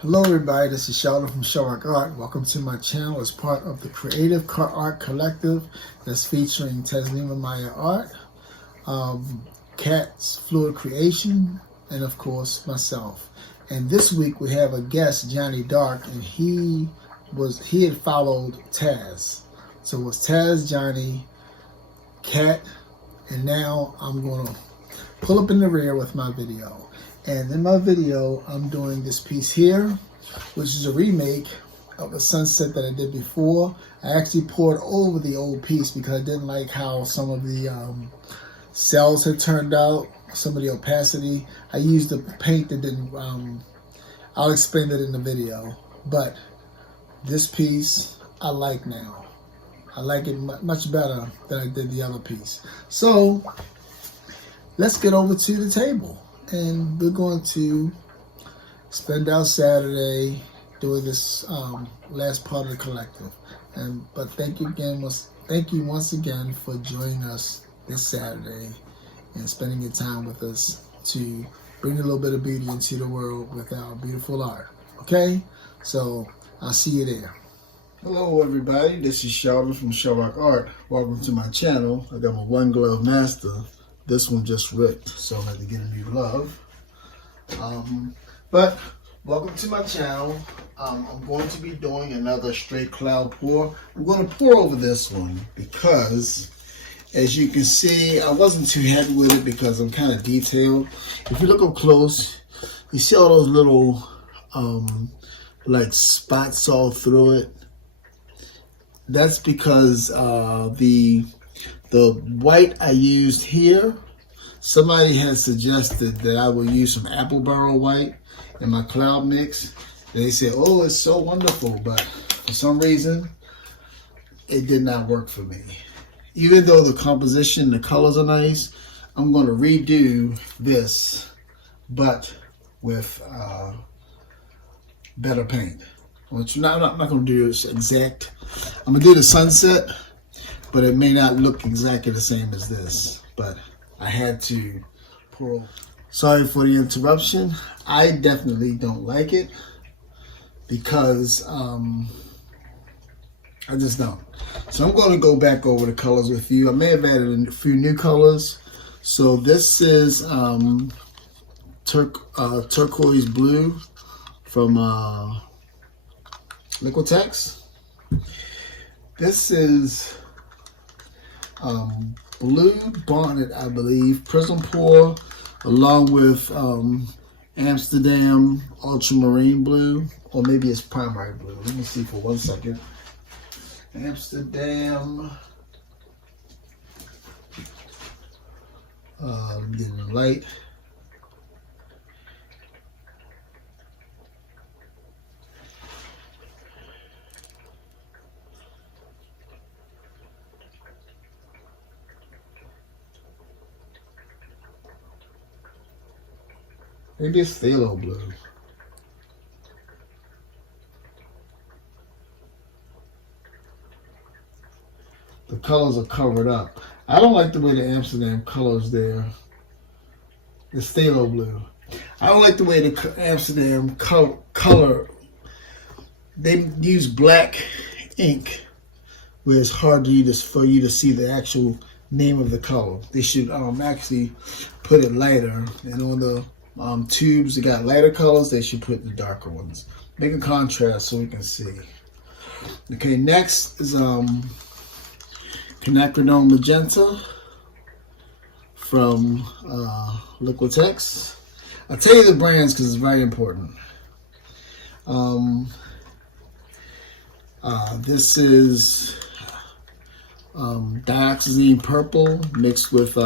Hello everybody, this is Sheldon from Showrock Art. Welcome to my channel as part of the Creative Car Art Collective that's featuring Taslima Maya Art, Kat's Fluid Creation, and of course myself. And this week we have a guest, Johnny Dark, and he had followed Taz. So it was Taz, Johnny, Kat, and now I'm going to pull up in the rear with my video. And in my video, I'm doing this piece here, which is a remake of a sunset that I did before. I actually poured over the old piece because I didn't like how some of the cells had turned out, some of the opacity. I used the paint that didn't, I'll explain that in the video. But this piece, I like now. I like it much better than I did the other piece. So, let's get over to the table. And we're going to spend our Saturday doing this last part of the collective. But thank you once again for joining us this Saturday and spending your time with us to bring a little bit of beauty into the world with our beautiful art. Okay? So I'll see you there. Hello everybody, this is Sheldon from Showrock Art. Welcome to my channel. I got my One Glove Master. This one just ripped, so I'm going to get a new glove. But welcome to my channel. I'm going to be doing another straight cloud pour. I'm going to pour over this one because, as you can see, I wasn't too happy with it because I'm kind of detailed. If you look up close, you see all those little like spots all through it. That's because the white I used here, somebody had suggested that I will use some apple barrel white in my cloud mix. And they said, oh, it's so wonderful, but for some reason, it did not work for me. Even though the composition, the colors are nice, I'm going to redo this, but with better paint. Which I'm not going to do this exact. I'm going to do the sunset, but it may not look exactly the same as this. But I had to pour. Sorry for the interruption. I definitely don't like it because I just don't. So I'm going to go back over the colors with you. I may have added a few new colors. So this is turquoise blue from Liquitex. This is Blue Bonnet, I believe, Prism Pour, along with Amsterdam Ultramarine Blue, or maybe it's Primary Blue. Let me see for 1 second. Amsterdam, getting light. Maybe it's phthalo blue. The colors are covered up. I don't like the way the Amsterdam colors there. It's phthalo blue. I don't like the way the Amsterdam color. They use black ink where it's hard for you to see the actual name of the color. They should actually put it lighter, and on the tubes that got lighter colors, they should put the darker ones. Make a contrast so we can see. Okay, next is Quinacridone Magenta from Liquitex. I'll tell you the brands because it's very important. This is Dioxazine Purple mixed with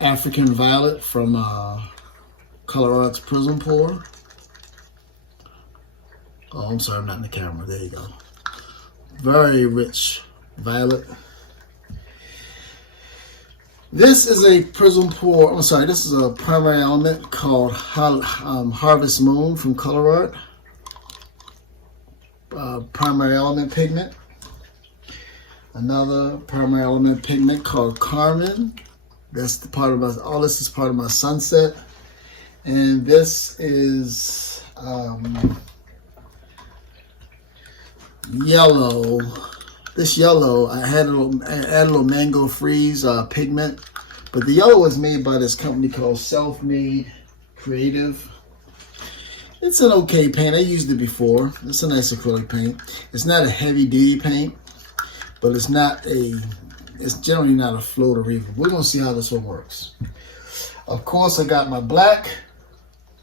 African Violet from ColorArts Prism Pour. Oh, I'm sorry, I'm not in the camera. There you go. Very rich violet. This is a Prism Pour. I'm sorry, this is a primary element called Harvest Moon from ColorArt. Primary element pigment. Another primary element pigment called Carmen. That's the part of my, all this is part of my sunset. And this is yellow. This yellow, I added a little mango freeze pigment. But the yellow was made by this company called Self-Made Creative. It's an okay paint. I used it before. It's a nice acrylic paint. It's not a heavy duty paint, but it's generally not a floater either. We're gonna see how this one works. Of course, I got my black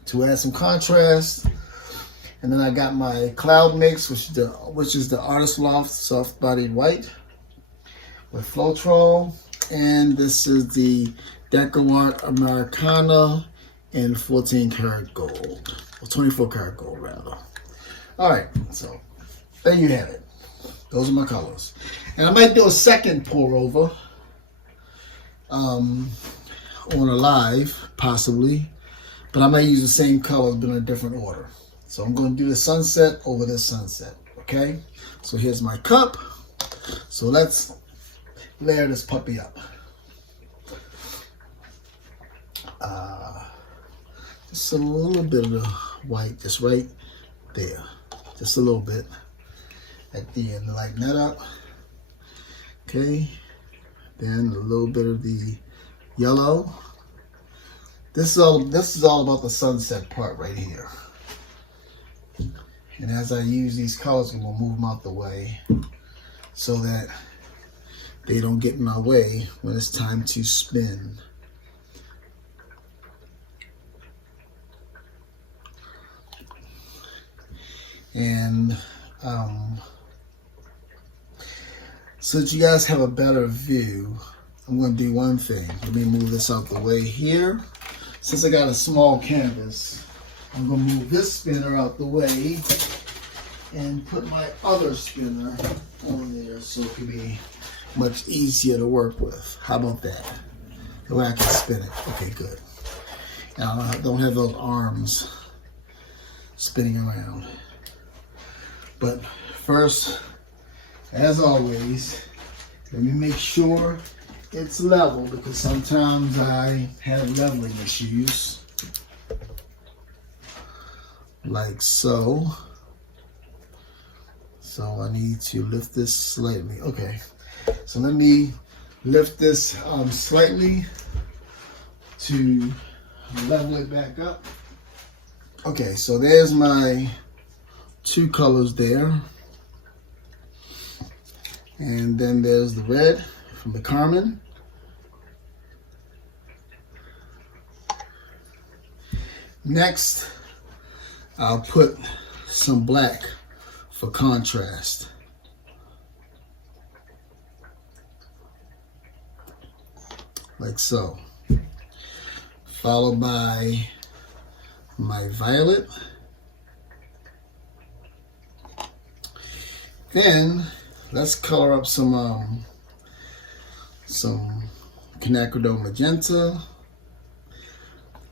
to add some contrast. And then I got my Cloud Mix, which is the Artist Loft Soft Bodied White with Floetrol. And this is the DecoArt Americana in 14 karat gold. Or 24 karat gold, rather. All right, so there you have it. Those are my colors. And I might do a second pour over on a live, possibly. But I might use the same colors, but in a different order. So I'm going to do the sunset over this sunset, okay? So here's my cup. So let's layer this puppy up. Just a little bit of the white, just right there. Just a little bit at the end, lighten that up. Okay, then a little bit of the yellow. This is all about the sunset part right here. And as I use these colors, I'm gonna move them out the way so that they don't get in my way when it's time to spin. And so that you guys have a better view, I'm going to do one thing. Let me move this out the way here. Since I got a small canvas, I'm going to move this spinner out the way and put my other spinner on there so it can be much easier to work with. How about that? The way I can spin it. Okay, good. Now I don't have those arms spinning around. But first, as always, let me make sure it's level, because sometimes I have leveling issues. Like so. So I need to lift this slightly. Okay, so let me lift this slightly to level it back up. Okay, so there's my two colors there. And then there's the red from the Carmen. Next, I'll put some black for contrast. Like so. Followed by my violet. Then let's color up some quinacridone magenta,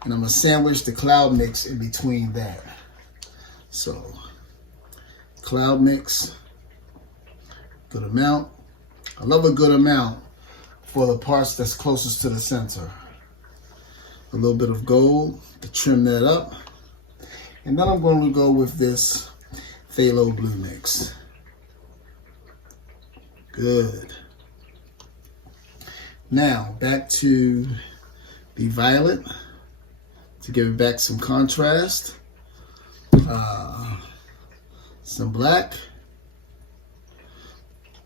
and I'm gonna sandwich the Cloud Mix in between that. So Cloud Mix, good amount. I love a good amount for the parts that's closest to the center. A little bit of gold to trim that up, and then I'm going to go with this Phthalo Blue mix. Good. Now back to the violet to give it back some contrast. Some black,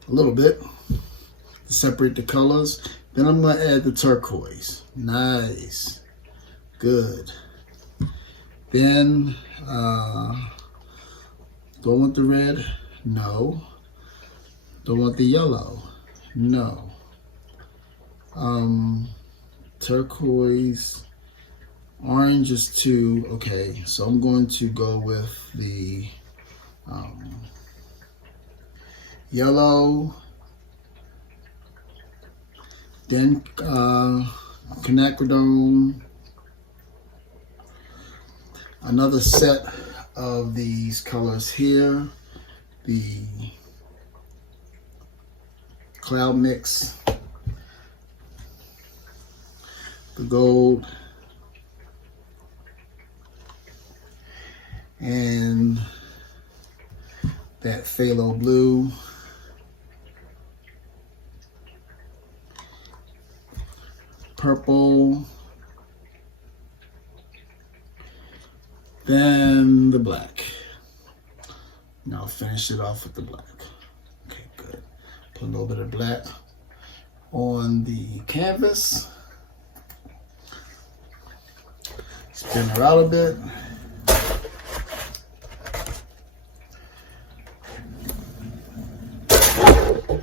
a little bit to separate the colors. Then I'm going to add the turquoise. Nice. Good. Then don't want the red? No. Don't want the yellow? No. Turquoise, orange is two. Okay, so I'm going to go with the yellow, then quinacridone, another set of these colors here, the Cloud Mix, the gold, and that phthalo blue. Purple. Then the black. And I'll finish it off with the black. Okay, good. Put a little bit of black on the canvas. Spin her out a bit.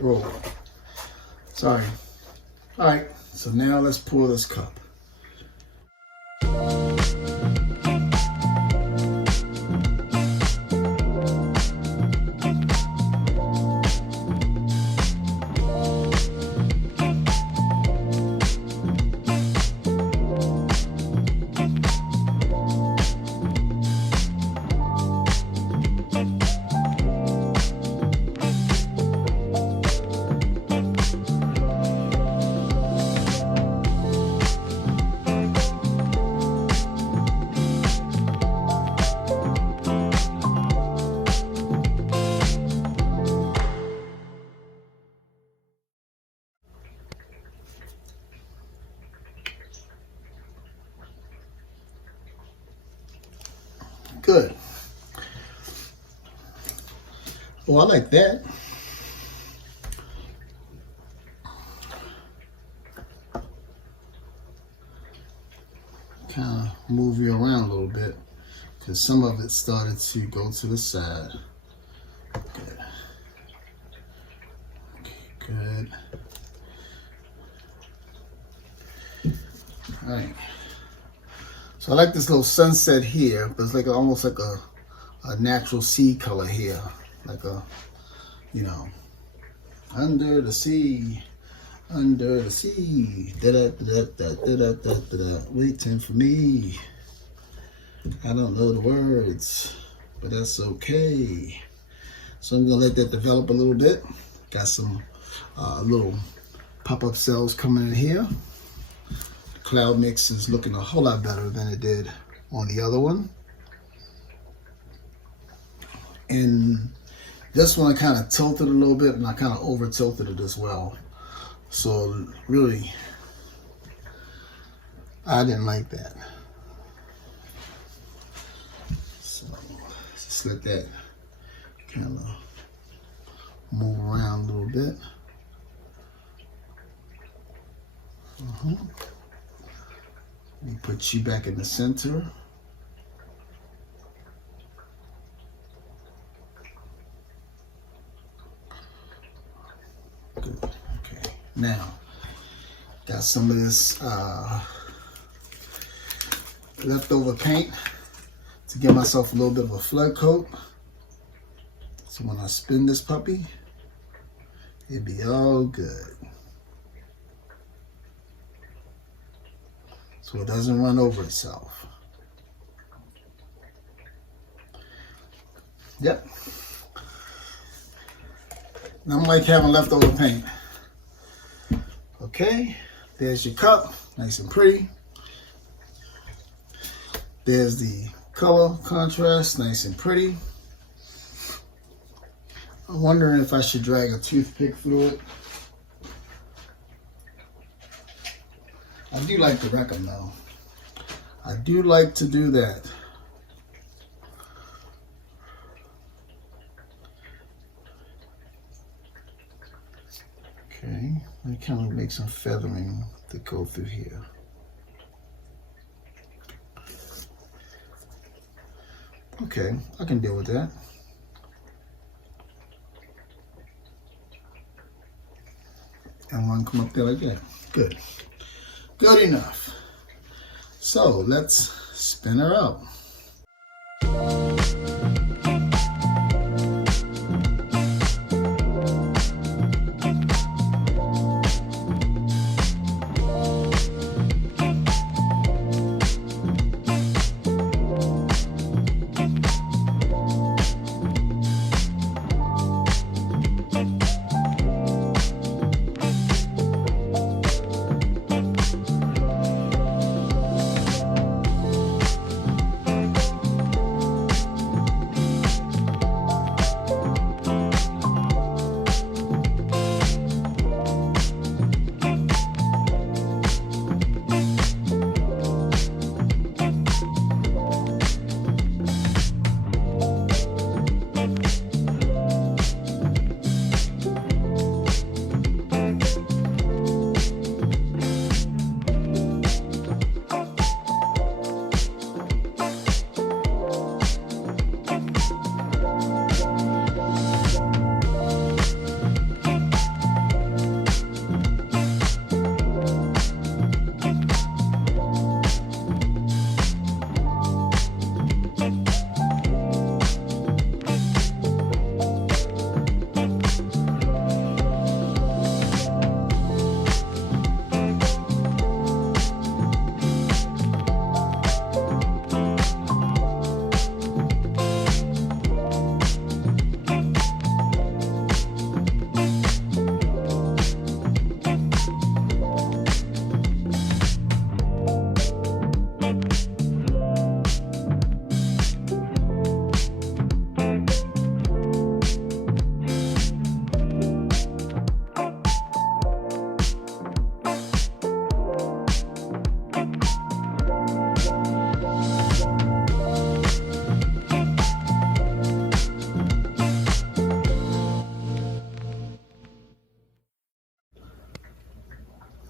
Roll. Sorry. All right, so now let's pour this cup. Good. Oh, I like that. Kind of move you around a little bit because some of it started to go to the side. Good. Okay, good. All right. So I like this little sunset here, but it's like almost like a natural sea color here, like a, you know, under the sea, da da da da da da da da da, waiting for me. I don't know the words, but that's okay. So I'm gonna let that develop a little bit. Got some little pop-up cells coming in here. Cloud mix is looking a whole lot better than it did on the other one. And this one I kind of tilted a little bit, and I kind of over tilted it as well. So really, I didn't like that. So just let that kind of move around a little bit. Let me put you back in the center. Good. Okay. Now, got some of this leftover paint to give myself a little bit of a flood coat. So when I spin this puppy, it'll be all good. So it doesn't run over itself. Yep. Nothing like having leftover paint. Okay, there's your cup, nice and pretty. There's the color contrast, nice and pretty. I'm wondering if I should drag a toothpick through it. I do like to wreck them though. I do like to do that. Okay, I kind of make some feathering to go through here. Okay, I can deal with that. And one come up there like that. Good. Good enough. So let's spin her out.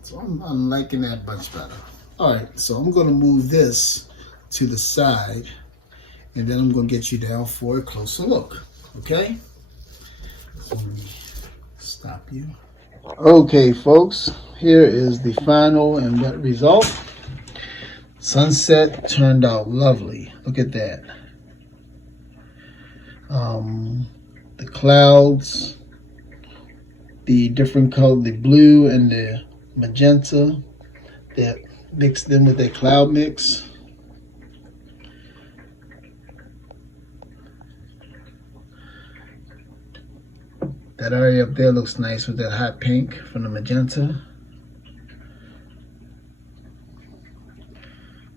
So I'm liking that much better. All right, so I'm going to move this to the side, and then I'm going to get you down for a closer look, okay? Let me stop you. Okay, folks, here is the final and wet result. Sunset turned out lovely. Look at that. The clouds, the different color, the blue and the magenta, that mixed in with that cloud mix. That area up there looks nice with that hot pink from the magenta.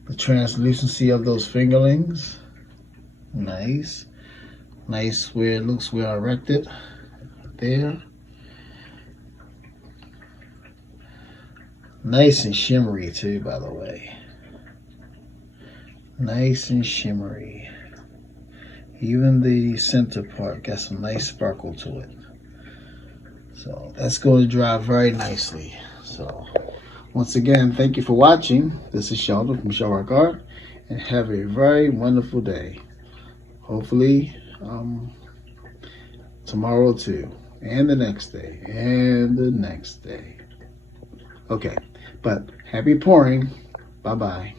The translucency of those fingerlings. Nice. Nice where it looks well erected. There. Nice and shimmery too, by the way. Nice and shimmery. Even the center part got some nice sparkle to it. So that's going to dry very nicely. So once again, thank you for watching. This is Sheldon from Shell Rock Art, and have a very wonderful day. Hopefully tomorrow too, and the next day, and the next day. Okay, but happy pouring. Bye-bye.